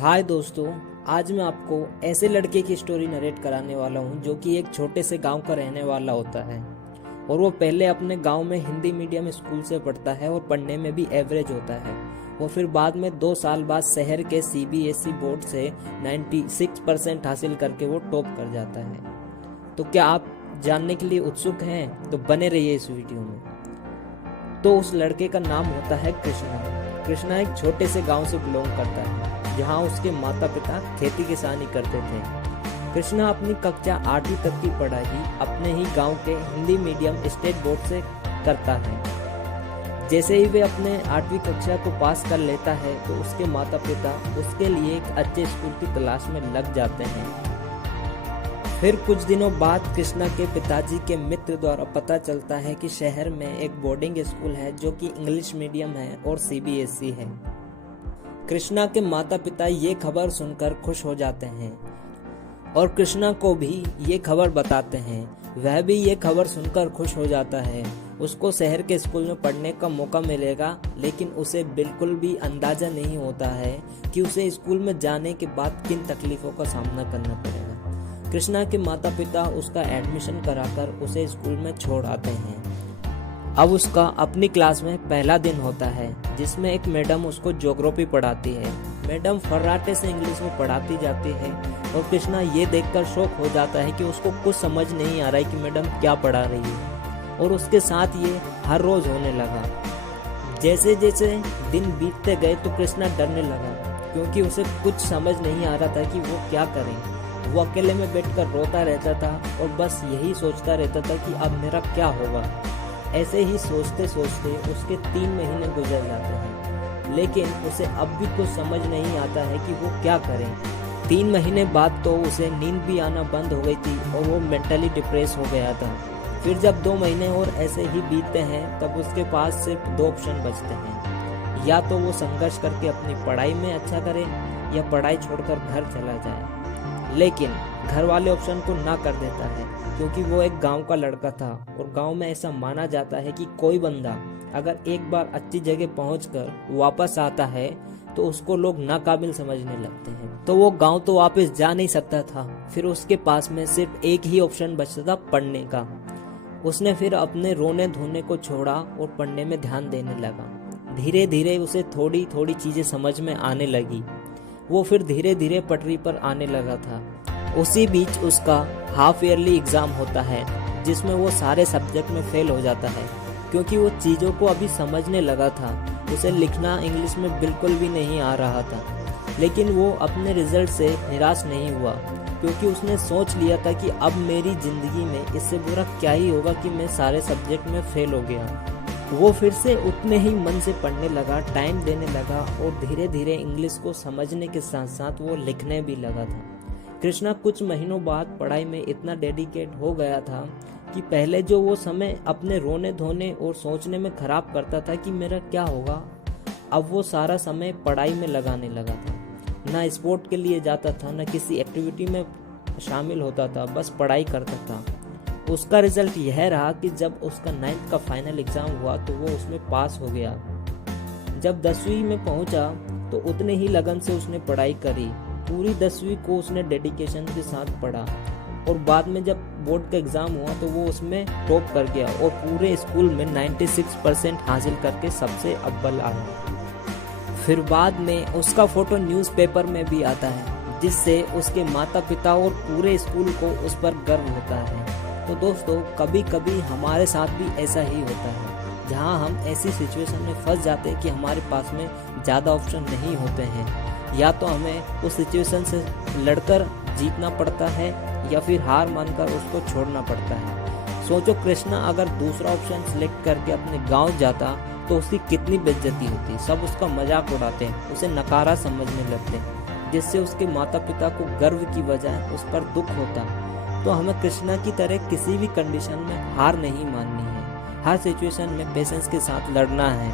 हाय दोस्तों, आज मैं आपको ऐसे लड़के की स्टोरी नरेट कराने वाला हूँ जो कि एक छोटे से गांव का रहने वाला होता है। और वो पहले अपने गांव में हिंदी मीडियम स्कूल से पढ़ता है और पढ़ने में भी एवरेज होता है। वो फिर बाद में 2 साल बाद शहर के CBSE बोर्ड से 96% हासिल करके वो टॉप कर जाता है। तो क्या आप जानने के लिए उत्सुक हैं? तो बने रहिए इस वीडियो में। तो उस लड़के का नाम होता है कृष्णा। कृष्णा एक छोटे से गांव से बिलोंग करता है जहां उसके माता पिता खेती किसानी करते थे। कृष्णा अपनी कक्षा 8वीं तक की पढ़ाई अपने ही गांव के हिंदी मीडियम स्टेट बोर्ड से करता है। जैसे ही वे अपने 8वीं कक्षा को पास कर लेता है तो उसके माता पिता उसके लिए एक अच्छे स्कूल की तलाश में लग जाते हैं। फिर कुछ दिनों बाद कृष्णा के पिताजी के मित्र द्वारा पता चलता है कि शहर में एक बोर्डिंग स्कूल है जो कि इंग्लिश मीडियम है और CBSE है। कृष्णा के माता पिता ये खबर सुनकर खुश हो जाते हैं और कृष्णा को भी ये खबर बताते हैं। वह भी ये खबर सुनकर खुश हो जाता है। उसको शहर के स्कूल में पढ़ने का मौका मिलेगा, लेकिन उसे बिल्कुल भी अंदाजा नहीं होता है कि उसे स्कूल में जाने के बाद किन तकलीफों का सामना करना पड़ेगा। कृष्णा के माता पिता उसका एडमिशन कराकर उसे स्कूल में छोड़ आते हैं। अब उसका अपनी क्लास में पहला दिन होता है जिसमें एक मैडम उसको ज्योग्राफी पढ़ाती है। मैडम फर्राटे से इंग्लिश में पढ़ाती जाती है और कृष्णा ये देखकर शॉक हो जाता है कि उसको कुछ समझ नहीं आ रहा है कि मैडम क्या पढ़ा रही है। और उसके साथ ये हर रोज होने लगा। जैसे जैसे दिन बीतते गए तो कृष्णा डरने लगा, क्योंकि उसे कुछ समझ नहीं आ रहा था कि वो क्या करें। वो अकेले में बैठकर रोता रहता था और बस यही सोचता रहता था कि अब मेरा क्या होगा। ऐसे ही सोचते सोचते उसके 3 महीने गुजर जाते हैं, लेकिन उसे अब भी कुछ समझ नहीं आता है कि वो क्या करे। 3 महीने बाद तो उसे नींद भी आना बंद हो गई थी और वो मेंटली डिप्रेस हो गया था। फिर जब 2 महीने और ऐसे ही बीतते हैं तब उसके पास सिर्फ 2 ऑप्शन बचते हैं। या तो वो संघर्ष करके अपनी पढ़ाई में अच्छा करे या पढ़ाई छोड़कर घर चला जाए। लेकिन घर वाले ऑप्शन को ना कर देता है, क्योंकि वो एक गांव का लड़का था और गांव में ऐसा माना जाता है कि कोई बंदा अगर एक बार अच्छी जगह पहुंचकर वापस आता है तो उसको लोग नाकाबिल समझने लगते हैं। तो वो गांव तो वापस जा नहीं सकता था। फिर उसके पास में सिर्फ एक ही ऑप्शन बचता था, पढ़ने का। उसने फिर अपने रोने धोने को छोड़ा और पढ़ने में ध्यान देने लगा। धीरे धीरे उसे थोड़ी थोड़ी चीजें समझ में आने लगी। वो फिर धीरे धीरे पटरी पर आने लगा था। उसी बीच उसका हाफ ईयरली एग्जाम होता है जिसमें वो सारे सब्जेक्ट में फेल हो जाता है, क्योंकि वो चीज़ों को अभी समझने लगा था। उसे लिखना इंग्लिश में बिल्कुल भी नहीं आ रहा था, लेकिन वो अपने रिजल्ट से निराश नहीं हुआ, क्योंकि उसने सोच लिया था कि अब मेरी ज़िंदगी में इससे बुरा क्या ही होगा कि मैं सारे सब्जेक्ट में फेल हो गया। वो फिर से उतने ही मन से पढ़ने लगा, टाइम देने लगा और धीरे धीरे इंग्लिश को समझने के साथ साथ वो लिखने भी लगा था। कृष्णा कुछ महीनों बाद पढ़ाई में इतना डेडिकेट हो गया था कि पहले जो वो समय अपने रोने धोने और सोचने में खराब करता था कि मेरा क्या होगा, अब वो सारा समय पढ़ाई में लगाने लगा था। ना स्पोर्ट के लिए जाता था, ना किसी एक्टिविटी में शामिल होता था, बस पढ़ाई करता था। उसका रिजल्ट यह रहा कि जब उसका 9th का फाइनल एग्जाम हुआ तो वो उसमें पास हो गया। जब 10वीं में पहुंचा तो उतने ही लगन से उसने पढ़ाई करी। पूरी 10वीं को उसने डेडिकेशन के साथ पढ़ा और बाद में जब बोर्ड का एग्जाम हुआ तो वो उसमें टॉप कर गया और पूरे स्कूल में 96% हासिल करके सबसे अव्वल आया। फिर बाद में उसका फोटो न्यूज़पेपर में भी आता है, जिससे उसके माता पिता और पूरे स्कूल को उस पर गर्व होता है। तो दोस्तों, कभी कभी हमारे साथ भी ऐसा ही होता है, जहां हम ऐसी सिचुएशन में फंस जाते हैं कि हमारे पास में ज़्यादा ऑप्शन नहीं होते हैं। या तो हमें उस सिचुएशन से लड़कर जीतना पड़ता है या फिर हार मानकर उसको छोड़ना पड़ता है। सोचो, कृष्णा अगर दूसरा ऑप्शन सिलेक्ट करके अपने गांव जाता तो उसकी कितनी बेइज्जती होती। सब उसका मजाक उड़ाते हैं, उसे नकारा समझने लगते हैं, जिससे उसके माता पिता को गर्व की बजाय उस पर दुख होता। तो हमें कृष्णा की तरह किसी भी कंडीशन में हार नहीं माननी है। हर सिचुएशन में पेशेंस के साथ लड़ना है